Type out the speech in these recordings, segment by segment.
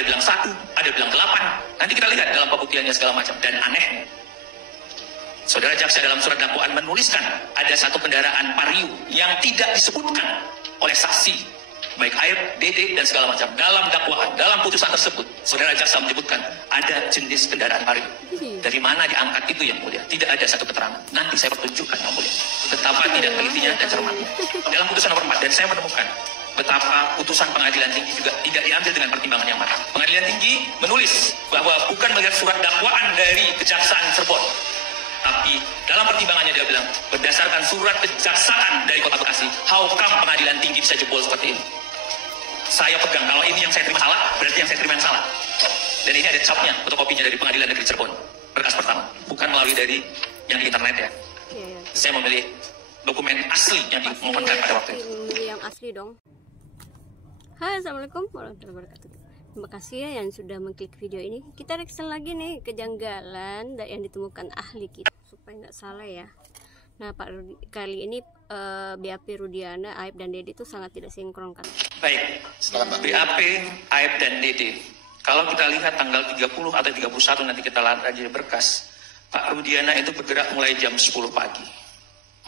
ada bilang 1, ada bilang 8. Nanti kita lihat dalam pembuktiannya segala macam. Dan anehnya, saudara jaksa dalam surat dakwaan menuliskan ada satu kendaraan Vario yang tidak disebutkan oleh saksi, baik Aib, Dede, dan segala macam. Dalam dakwaan, dalam putusan tersebut, saudara jaksa menyebutkan ada jenis kendaraan Vario. Dari mana diangkat itu yang mulia? Tidak ada satu keterangan. Nanti saya pertunjukkan yang mulia betapa tidak telitinya dan cermatnya dalam putusan nomor 4. Dan saya menemukan betapa putusan pengadilan tinggi juga tidak diambil dengan pertimbangan yang matang. Pengadilan tinggi menulis bahwa bukan melihat surat dakwaan dari Kejaksaan Cirebon, tapi dalam pertimbangannya dia bilang berdasarkan surat kejaksaan dari Kota Bekasi, how come pengadilan tinggi bisa jebol seperti ini? Saya pegang kalau ini yang saya terima salah, berarti yang saya terima yang salah. Dan ini ada capnya, fotokopinya dari Pengadilan Negeri Cirebon, berkas pertama, bukan melalui dari yang di internet ya. Saya memilih dokumen asli yang dimohonkan pada waktu itu. Yang asli dong. Hai, assalamualaikum warahmatullahi wabarakatuh. Terima kasih ya yang sudah mengklik video ini. Kita reaction lagi nih kejanggalan yang ditemukan ahli kita supaya nggak salah ya. Nah Pak Rudi, kali ini BAP Rudiana, Aib dan Dede itu sangat tidak sinkron kan? Baik, BAP, Aib dan Dede. Kalau kita lihat tanggal 30 atau 31 nanti kita lihat aja berkas, Pak Rudiana itu bergerak mulai jam 10 pagi.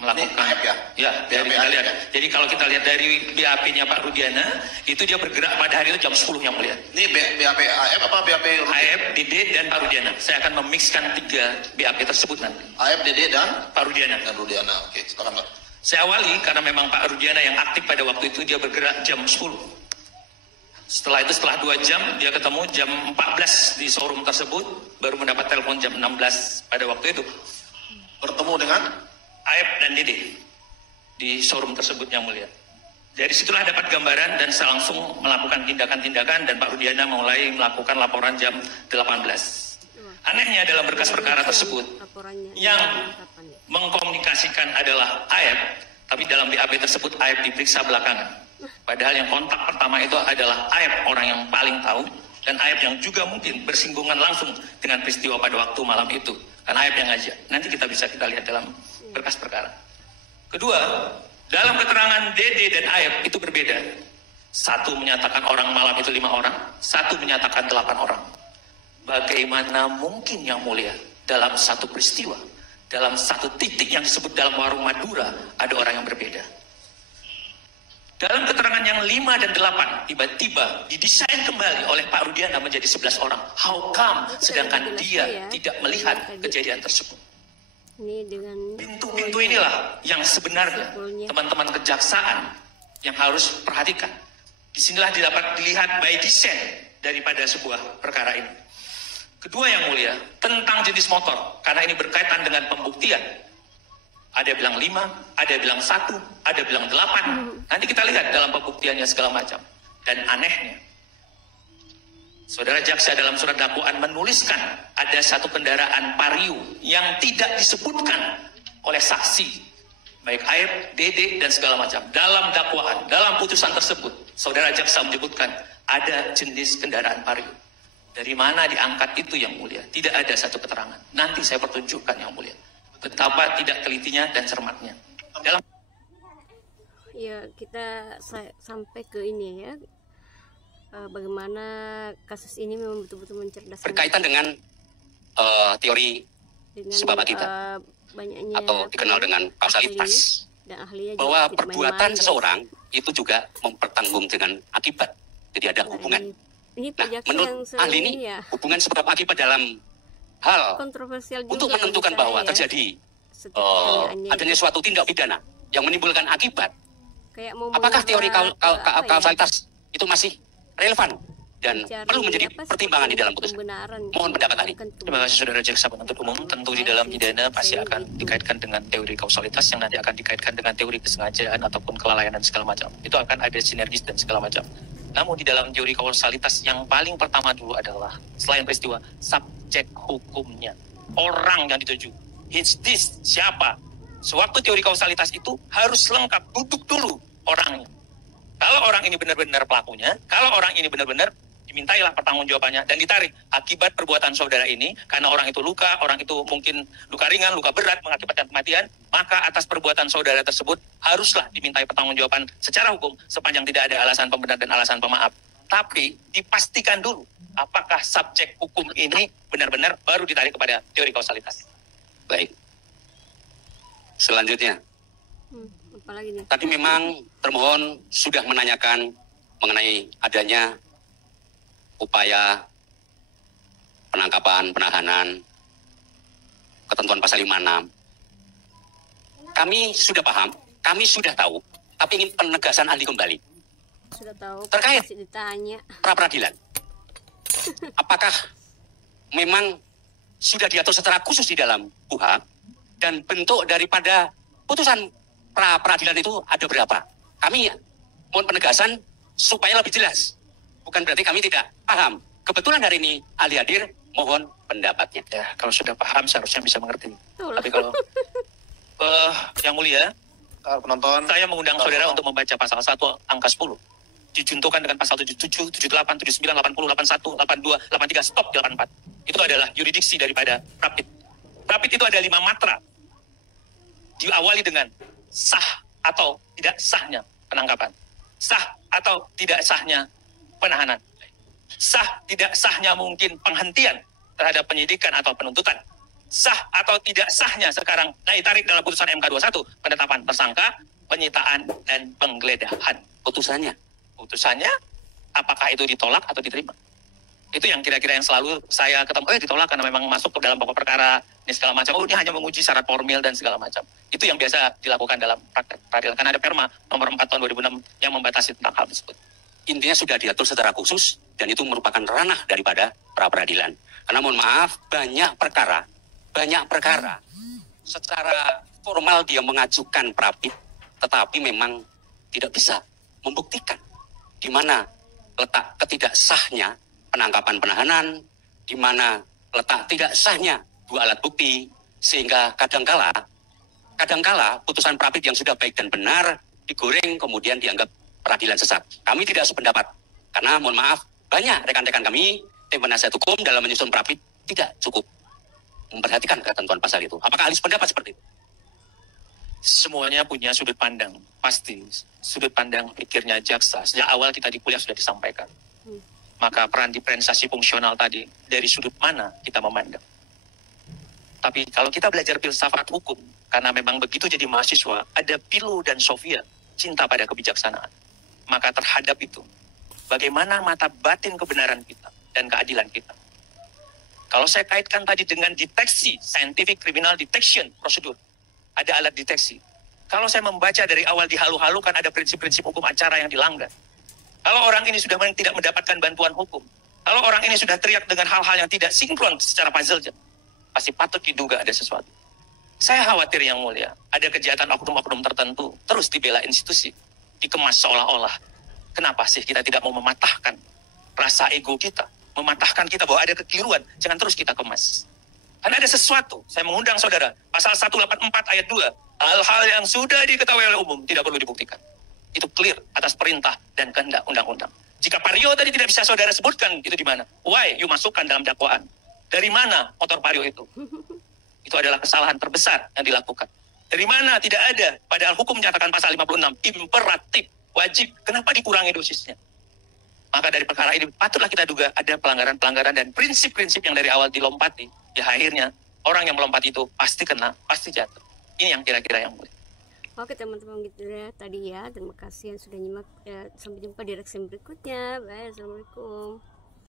Melakukan Aib ya? Ya, kita lihat. Jadi kalau kita lihat dari BAP-nya Pak Rudiana, itu dia bergerak pada hari itu jam 10 yang mulia. Ini BAP Aib apa BAP Rudiana? Aib, Dede, dan Pak Rudiana. Saya akan memixkan 3 BAP tersebut nanti. Aib, Dede, dan Pak Rudiana. Rudiana. Oke, silakan Pak. Saya awali karena memang Pak Rudiana yang aktif pada waktu itu dia bergerak jam 10. Setelah itu setelah 2 jam dia ketemu jam 14 di showroom tersebut, baru mendapat telepon jam 16 pada waktu itu. Bertemu dengan Aib dan Dede di showroom tersebut yang mulia. Dari situlah dapat gambaran dan saya langsung melakukan tindakan-tindakan dan Pak Rudiana mulai melakukan laporan jam 18. Anehnya dalam berkas perkara tersebut yang mengkomunikasikan adalah Aib, tapi dalam BAP tersebut Aib diperiksa belakangan. Padahal yang kontak pertama itu adalah Aib, orang yang paling tahu, dan Aib yang juga mungkin bersinggungan langsung dengan peristiwa pada waktu malam itu. Kan Aib yang ngajak. Nanti kita lihat dalam berkas perkara. Kedua, dalam keterangan Dede dan Aib itu berbeda. Satu menyatakan orang malam itu 5 orang, satu menyatakan 8 orang. Bagaimana mungkin yang mulia dalam satu peristiwa, dalam satu titik yang disebut dalam warung Madura ada orang yang berbeda. Dalam keterangan yang 5 dan 8 tiba-tiba didesain kembali oleh Pak Rudiana menjadi 11 orang. How come? Sedangkan dia tidak melihat kejadian tersebut. Ini dengan Pintu-pintu inilah yang sebenarnya teman-teman kejaksaan yang harus perhatikan. Disinilah dapat dilihat by design daripada sebuah perkara ini. Kedua yang mulia, tentang jenis motor. Karena ini berkaitan dengan pembuktian. Ada bilang 5, ada bilang 1, ada bilang 8. Nanti kita lihat dalam pembuktiannya segala macam. Dan anehnya, saudara jaksa dalam surat dakwaan menuliskan ada satu kendaraan Vario yang tidak disebutkan oleh saksi, baik Aib, Dede, dan segala macam. Dalam dakwaan, dalam putusan tersebut, saudara jaksa menyebutkan ada jenis kendaraan Vario. Dari mana diangkat itu yang mulia? Tidak ada satu keterangan. Nanti saya pertunjukkan yang mulia betapa tidak telitinya dan cermatnya. Dalam ya kita sampai ke ini ya, bagaimana kasus ini memang betul-betul mencerdaskan berkaitan dengan teori sebab akibat banyaknya atau dikenal dengan kausalitas, dan ahlinya bahwa juga perbuatan seseorang itu juga mempertanggung dengan akibat, jadi ada hubungan. Ini Nah, menurut ahli ini ya, hubungan sebab akibat dalam hal kontroversial juga untuk menentukan bahwa terjadi adanya suatu tindak pidana yang menimbulkan akibat. Kayak mau Apakah teori ya? kausalitas itu masih relevan dan perlu menjadi pertimbangan di dalam putusan? Mohon pendapat ahli. Terima kasih saudara jaksa penuntut umum. Tentu di dalam pidana pasti akan dikaitkan dengan teori kausalitas yang nanti akan dikaitkan dengan teori kesengajaan ataupun kelalaian dan segala macam. Itu akan ada sinergis dan segala macam. Namun di dalam teori kausalitas yang paling pertama dulu adalah selain peristiwa, subjek hukumnya, orang yang dituju. It's this, siapa? Sewaktu teori kausalitas itu harus lengkap, duduk dulu orangnya. Kalau orang ini benar-benar pelakunya, kalau orang ini benar-benar dimintailah pertanggungjawabannya dan ditarik akibat perbuatan saudara ini, karena orang itu luka, orang itu mungkin luka ringan, luka berat mengakibatkan kematian, maka atas perbuatan saudara tersebut haruslah dimintai pertanggungjawaban secara hukum sepanjang tidak ada alasan pembenar dan alasan pemaaf. Tapi dipastikan dulu apakah subjek hukum ini benar-benar baru ditarik kepada teori kausalitas. Baik. Selanjutnya. Apalagi nih? Tadi memang termohon sudah menanyakan mengenai adanya upaya penangkapan, penahanan, ketentuan pasal 56. Kami sudah paham, kami sudah tahu, tapi ingin penegasan ahli kembali. Sudah tahu, terkait masih ditanya. Pra-peradilan. Apakah memang sudah diatur secara khusus di dalam KUHP dan bentuk daripada putusan pra-peradilan itu ada berapa? Kami mohon penegasan supaya lebih jelas. Bukan berarti kami tidak paham. Kebetulan hari ini ahli hadir, mohon pendapatnya. Ya, kalau sudah paham seharusnya bisa mengerti. Tuh. Tapi kalau yang mulia, penonton, saya mengundang saudara untuk membaca pasal 1 angka 10. Dijuntukan dengan pasal 77, 78, 79, 80, 81, 82, 83, stop di 84. Itu adalah yuridiksi daripada Prapit. Prapit itu ada 5 matra. Diawali dengan sah atau tidak sahnya penangkapan. Sah atau tidak sahnya penahanan. Sah tidak sahnya mungkin penghentian terhadap penyidikan atau penuntutan. Sah atau tidak sahnya sekarang tarik dalam putusan MK 21 penetapan tersangka, penyitaan, dan penggeledahan. Putusannya apakah itu ditolak atau diterima? Itu yang kira-kira yang selalu saya ketemu, ditolak karena memang masuk ke dalam pokok perkara ini segala macam. Ini hanya menguji syarat formil dan segala macam. Itu yang biasa dilakukan dalam praktek peradilan. Karena ada Perma nomor 4 tahun 2006 yang membatasi tentang hal tersebut. Intinya sudah diatur secara khusus dan itu merupakan ranah daripada pra-peradilan. Karena mohon maaf, banyak perkara secara formal dia mengajukan Prapit, tetapi memang tidak bisa membuktikan di mana letak ketidaksahnya penangkapan penahanan, di mana letak tidak sahnya 2 alat bukti, sehingga kadangkala putusan Prapit yang sudah baik dan benar digoreng kemudian dianggap peradilan sesat. Kami tidak sependapat karena mohon maaf banyak rekan-rekan kami tim penasihat hukum dalam menyusun Prapit tidak cukup memperhatikan ketentuan pasal itu. Apakah ahli sependapat seperti itu? Semuanya punya sudut pandang, pasti sudut pandang pikirnya jaksa. Sejak awal kita di kuliah sudah disampaikan. Maka peran diferensiasi fungsional tadi, dari sudut mana kita memandang. Tapi kalau kita belajar filsafat hukum, karena memang begitu jadi mahasiswa, ada Philo dan Sophia, cinta pada kebijaksanaan. Maka terhadap itu, bagaimana mata batin kebenaran kita dan keadilan kita. Kalau saya kaitkan tadi dengan deteksi, scientific criminal detection prosedur, ada alat deteksi. Kalau saya membaca dari awal dihalu-halukan ada prinsip-prinsip hukum acara yang dilanggar. Kalau orang ini sudah tidak mendapatkan bantuan hukum, kalau orang ini sudah teriak dengan hal-hal yang tidak sinkron secara puzzle, pasti patut diduga ada sesuatu. Saya khawatir yang mulia, ada kejahatan oknum-oknum tertentu, terus dibela institusi, dikemas seolah-olah. Kenapa sih kita tidak mau mematahkan rasa ego kita, mematahkan kita bahwa ada kekeliruan, jangan terus kita kemas. Karena ada sesuatu, saya mengundang saudara, pasal 184 ayat 2, hal-hal yang sudah diketahui oleh umum tidak perlu dibuktikan. Itu clear atas perintah dan kehendak undang-undang. Jika Vario tadi tidak bisa saudara sebutkan, itu di mana? Why you masukkan dalam dakwaan? Dari mana motor Vario itu? Itu adalah kesalahan terbesar yang dilakukan. Dari mana tidak ada, padahal hukum menyatakan pasal 56, imperatif, wajib, kenapa dikurangi dosisnya? Maka dari perkara ini patutlah kita duga ada pelanggaran-pelanggaran dan prinsip-prinsip yang dari awal dilompati. Ya akhirnya orang yang melompat itu pasti kena, pasti jatuh. Ini yang kira-kira yang boleh. Oke teman-teman, gitu ya tadi ya. Terima kasih yang sudah nyimak. Sampai jumpa di reaksi berikutnya. Bye, assalamualaikum.